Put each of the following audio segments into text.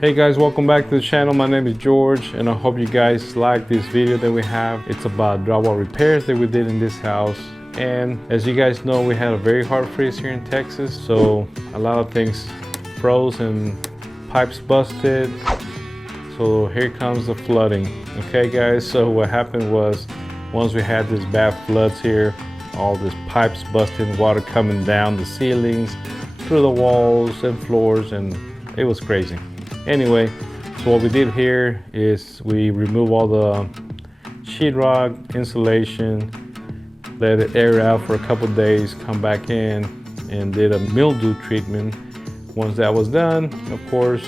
Hey guys, welcome back to the channel. My name is George and I hope you guys like this video that we have. It's about drywall repairs that we did in this house. And as you guys know, we had a very hard freeze here in Texas, so a lot of things froze and pipes busted. So here comes the flooding. Okay guys, so what happened was once we had this bad floods here, all these pipes busting, water coming down the ceilings, through the walls and floors, and it was crazy. Anyway, so what we did here is we removed all the sheetrock, insulation, let it air out for a couple days, come back in and did a mildew treatment. Once that was done, of course,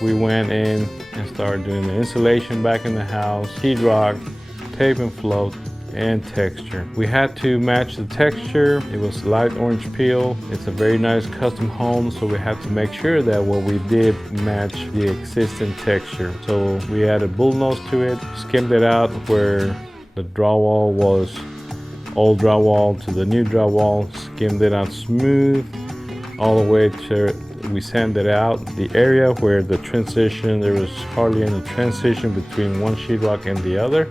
we went in and started doing the insulation back in the house, sheetrock, tape and float, and texture. We had to match the texture. It was light orange peel. It's a very nice custom home, so we had to make sure that what we did match the existing texture. So we added bullnose to it, skimmed it out where the drywall was old drywall to the new drywall, skimmed it out smooth all the way to we sanded out the area where the transition, there was hardly any transition between one sheetrock and the other.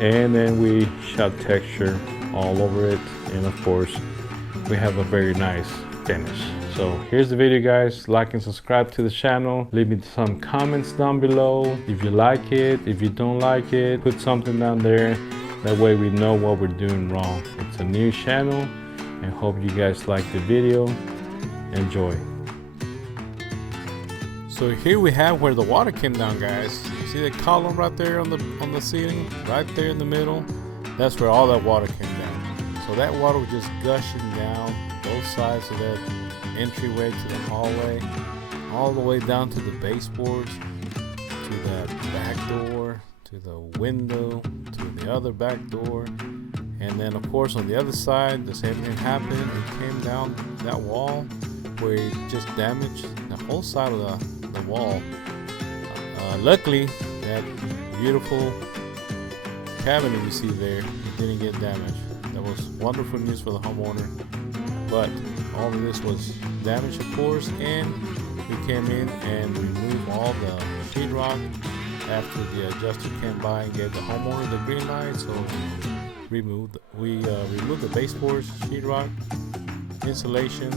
And then we shot texture all over it, and of course we have a very nice finish. So here's the video guys. Like and subscribe to the channel. Leave me some comments down below if you like it. If you don't like it, put something down there. That way we know what we're doing wrong. It's a new channel and hope you guys like the video. Enjoy. So here we have where the water came down, guys. See the column right there on the ceiling, right there in the middle? That's where all that water came down. So that water was just gushing down both sides of that entryway to the hallway, all the way down to the baseboards, to that back door, to the window, to the other back door. And then of course on the other side, the same thing happened. It came down that wall where it just damaged the whole side of the wall. Luckily, that beautiful cabinet you see there, it didn't get damaged. That was wonderful news for the homeowner. But all of this was damaged, of course, and we came in and removed all the sheetrock after the adjuster came by and gave the homeowner the green light. So we removed the baseboards, sheetrock, insulation,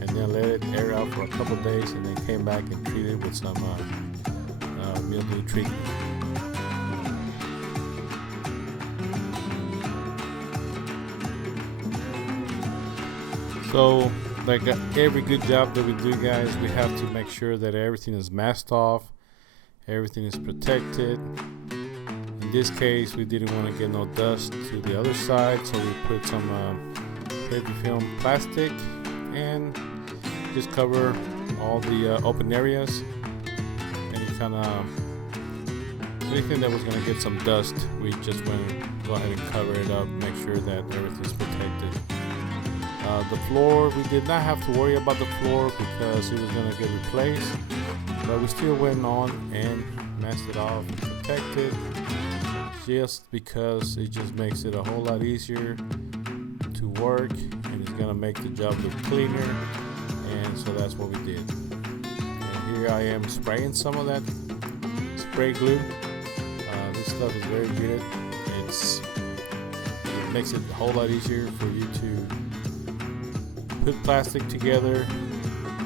and then let it air out for a couple days, and then came back and treated it with some mildew treatment. So like every good job that we do guys, we have to make sure that everything is masked off, everything is protected. In this case we didn't want to get no dust to the other side, so we put some heavy film plastic and just cover all the open areas. Kind of anything that was going to get some dust, we just went and go ahead and cover it up, make sure that everything's protected. The floor, we did not have to worry about the floor because it was going to get replaced, but we still went on and masked it off and protected, just because it just makes it a whole lot easier to work and it's going to make the job look cleaner. And so that's what we did. Here I am spraying some of that spray glue. This stuff is very good. It makes it a whole lot easier for you to put plastic together,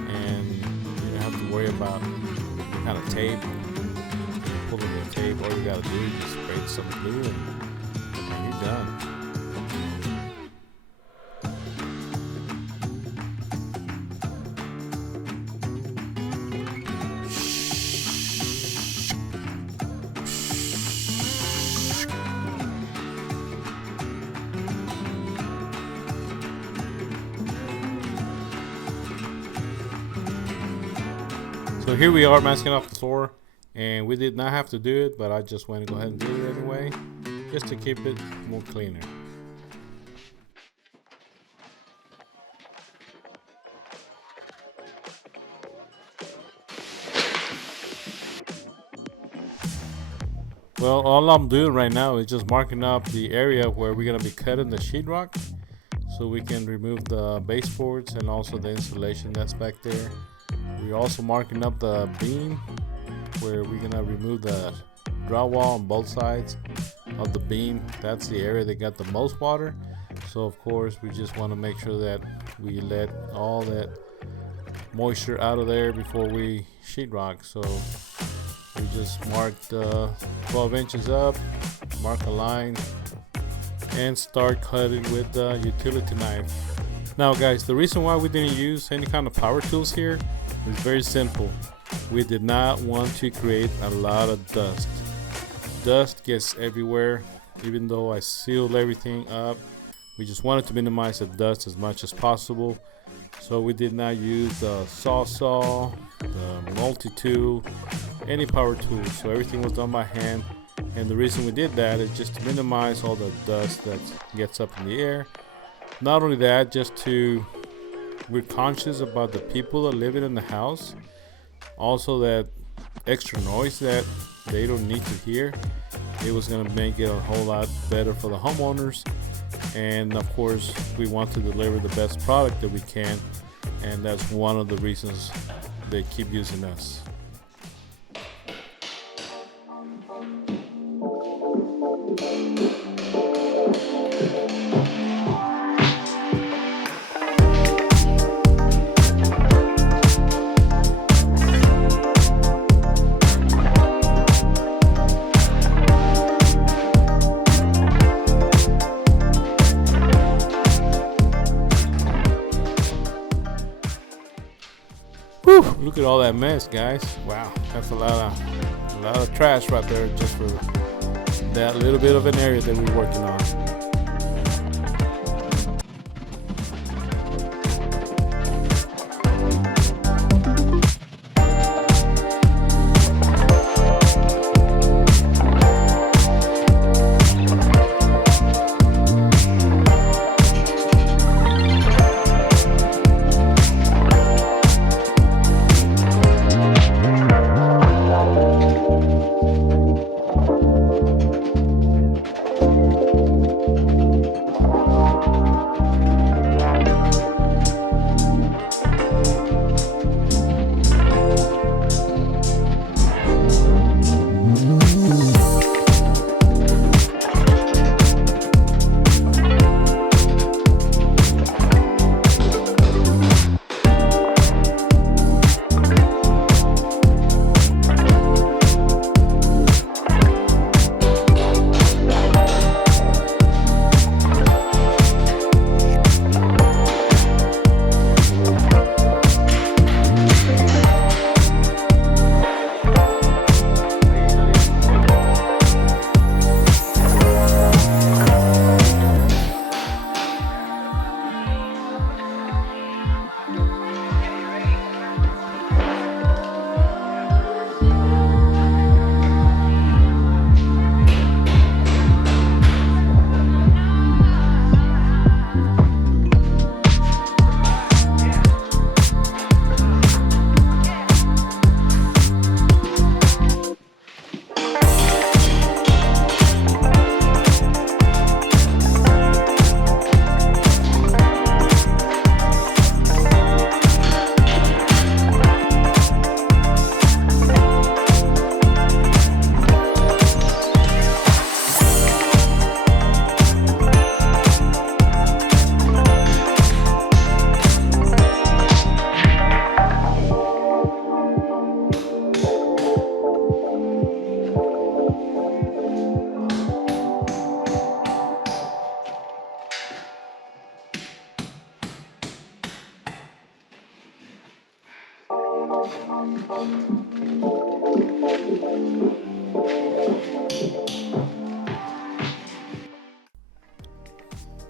and you don't have to worry about what kind of tape, pulling the tape. All you gotta do is just spray some glue and you're done. So here we are masking off the floor, and we did not have to do it, but I just went to go ahead and do it anyway, just to keep it more cleaner. Well, all I'm doing right now is just marking up the area where we're going to be cutting the sheetrock, so we can remove the baseboards and also the insulation that's back there. We're also marking up the beam where we're gonna remove the drywall on both sides of the beam. That's the area that got the most water. So of course we just want to make sure that we let all that moisture out of there before we sheetrock. So we just marked 12 inches up, mark a line, and start cutting with the utility knife. Now guys, the reason why we didn't use any kind of power tools here is very simple. We did not want to create a lot of dust. Dust gets everywhere. Even though I sealed everything up, we just wanted to minimize the dust as much as possible. So we did not use the saw, the multi-tool, any power tools. So everything was done by hand. And the reason we did that is just to minimize all the dust that gets up in the air. Not only that, we're conscious about the people that live in the house. Also that extra noise that they don't need to hear. It was going to make it a whole lot better for the homeowners. And of course we want to deliver the best product that we can, and that's one of the reasons they keep using us. Whew, look at all that mess, guys. Wow, that's a lot of trash right there just for that little bit of an area that we're working on.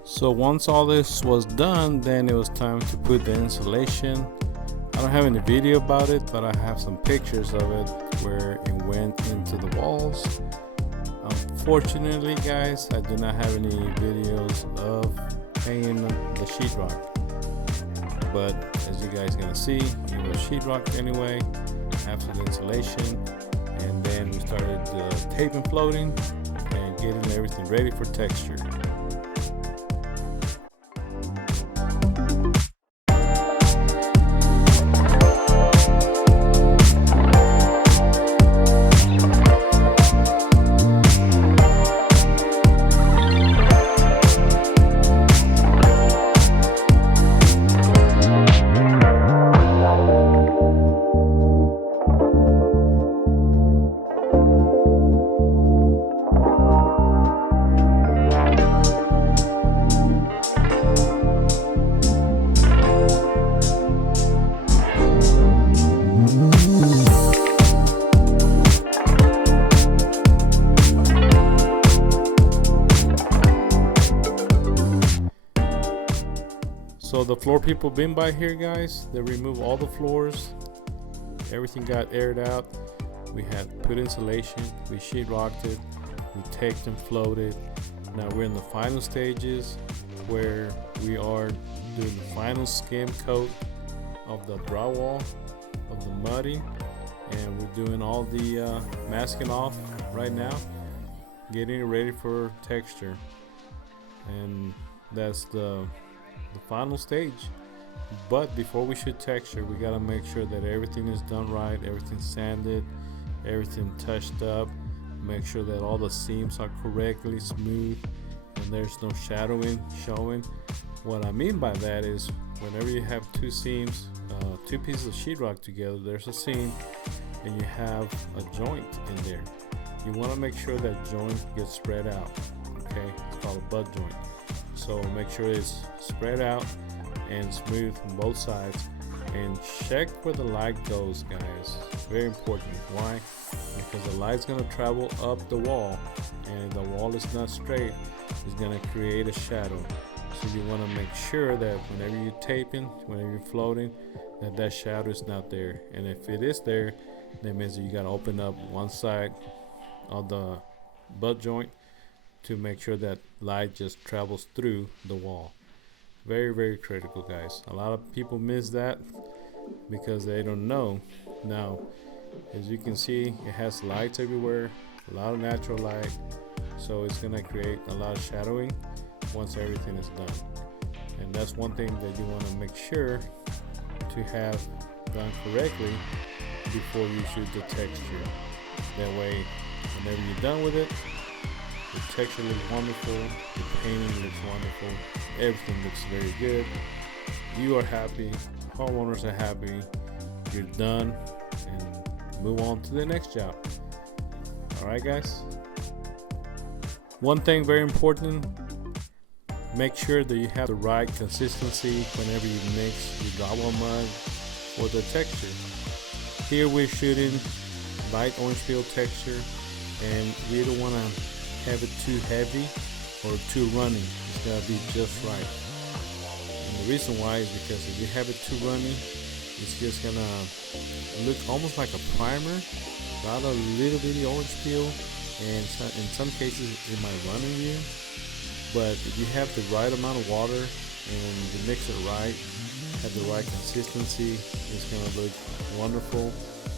So once all this was done, then it was time to put the insulation. I don't have any video about it, but I have some pictures of it where it went into the walls. Unfortunately, guys, I do not have any videos of hanging the sheetrock. But as you guys gonna see, it was sheetrock anyway after the insulation, and then we started taping floating and getting everything ready for texture. the floor people been by here, guys, they removed all the floors. Everything got aired out. We had put insulation, we sheetrocked it, we taped and floated. Now we're in the final stages where we are doing the final skim coat of the drywall, of the mudding, and we're doing all the masking off right now, getting it ready for texture. And that's the final stage. But before we should texture, we gotta make sure that everything is done right, everything's sanded, everything touched up, make sure that all the seams are correctly smooth and there's no shadowing showing. What I mean by that is whenever you have two seams, two pieces of sheetrock together, there's a seam and you have a joint in there. You want to make sure that joint gets spread out. Okay, it's called a butt joint. So make sure it's spread out and smooth from both sides, and check where the light goes, guys. Very important. Why? Because the light's going to travel up the wall, and if the wall is not straight, it's going to create a shadow. So you want to make sure that whenever you're taping, whenever you're floating, that shadow is not there. And if it is there, that means that you got to open up one side of the butt joint to make sure that light just travels through the wall. Very, very critical, guys. A lot of people miss that because they don't know. Now, as you can see, it has lights everywhere, a lot of natural light, so it's gonna create a lot of shadowing once everything is done. And that's one thing that you want to make sure to have done correctly before you shoot the texture. That way, whenever you're done with it, the texture looks wonderful, the painting looks wonderful, everything looks very good. You are happy, homeowners are happy, you're done, and move on to the next job. Alright, guys? One thing very important, make sure that you have the right consistency whenever you mix your drywall mud for the texture. Here we're shooting light orange peel texture, and we don't want to have it too heavy or too runny. It's gotta be just right. And the reason why is because if you have it too runny, it's just gonna look almost like a primer, not a little bitty orange peel, and in some cases it might run in you. But if you have the right amount of water and you mix it right, have the right consistency, it's gonna look wonderful.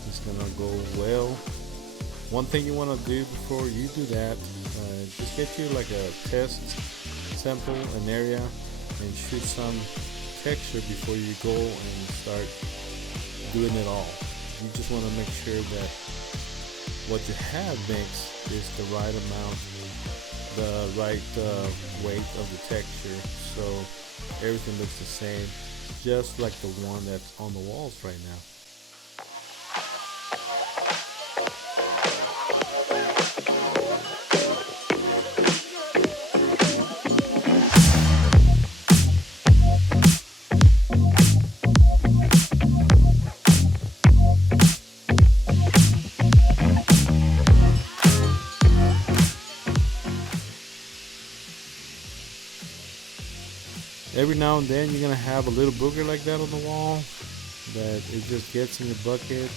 It's gonna go well. One thing you want to do before you do that, just get you like a test sample, an area, and shoot some texture before you go and start doing it all. You just want to make sure that what you have mixed is the right amount, the right weight of the texture, so everything looks the same, just like the one that's on the walls right now. Every now and then you're gonna have a little booger like that on the wall that it just gets in your bucket.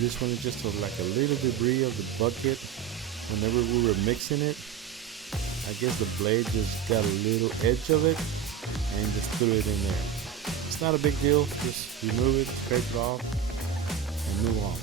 This one is just like a little debris of the bucket. Whenever we were mixing it, I guess the blade just got a little edge of it and just threw it in there. It's not a big deal, just remove it, scrape it off, and move on.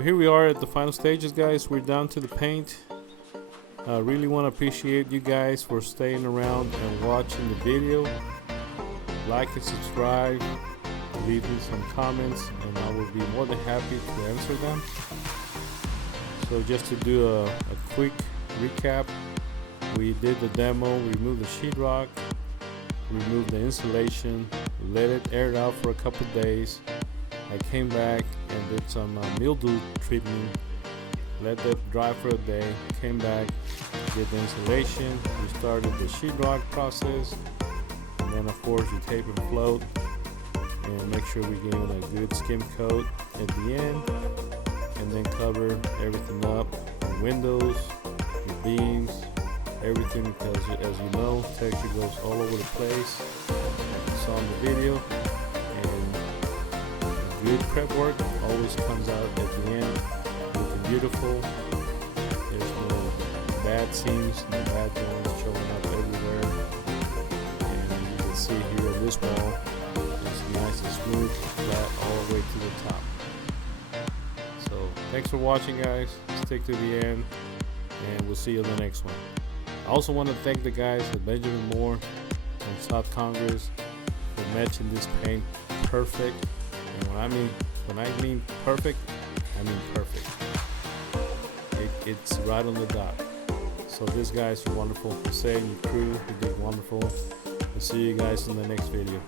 So here we are at the final stages, guys. We're down to the paint. I really want to appreciate you guys for staying around and watching the video. Like and subscribe, leave me some comments, and I will be more than happy to answer them. So just to do a quick recap, we did the demo, we removed the sheetrock, removed the insulation, let it air out for a couple days. I came back and did some mildew treatment, let that dry for a day, came back, did the insulation, we started the sheetrock process, and then of course you tape and float and make sure we give it a good skim coat at the end, and then cover everything up, the windows, the beams, everything, because as you know, texture goes all over the place, like you saw in the video. Good prep work always comes out at the end looking beautiful. There's no bad seams, no bad joints showing up everywhere. And you can see here on this wall, it's nice and smooth, flat all the way to the top. So thanks for watching, guys. Stick to the end, and we'll see you in the next one. I also want to thank the guys at Benjamin Moore from South Congress for matching this paint perfect. And when I mean perfect, I mean perfect. It's right on the dot. So these guys are wonderful. Jose and your crew, you did wonderful. I'll see you guys in the next video.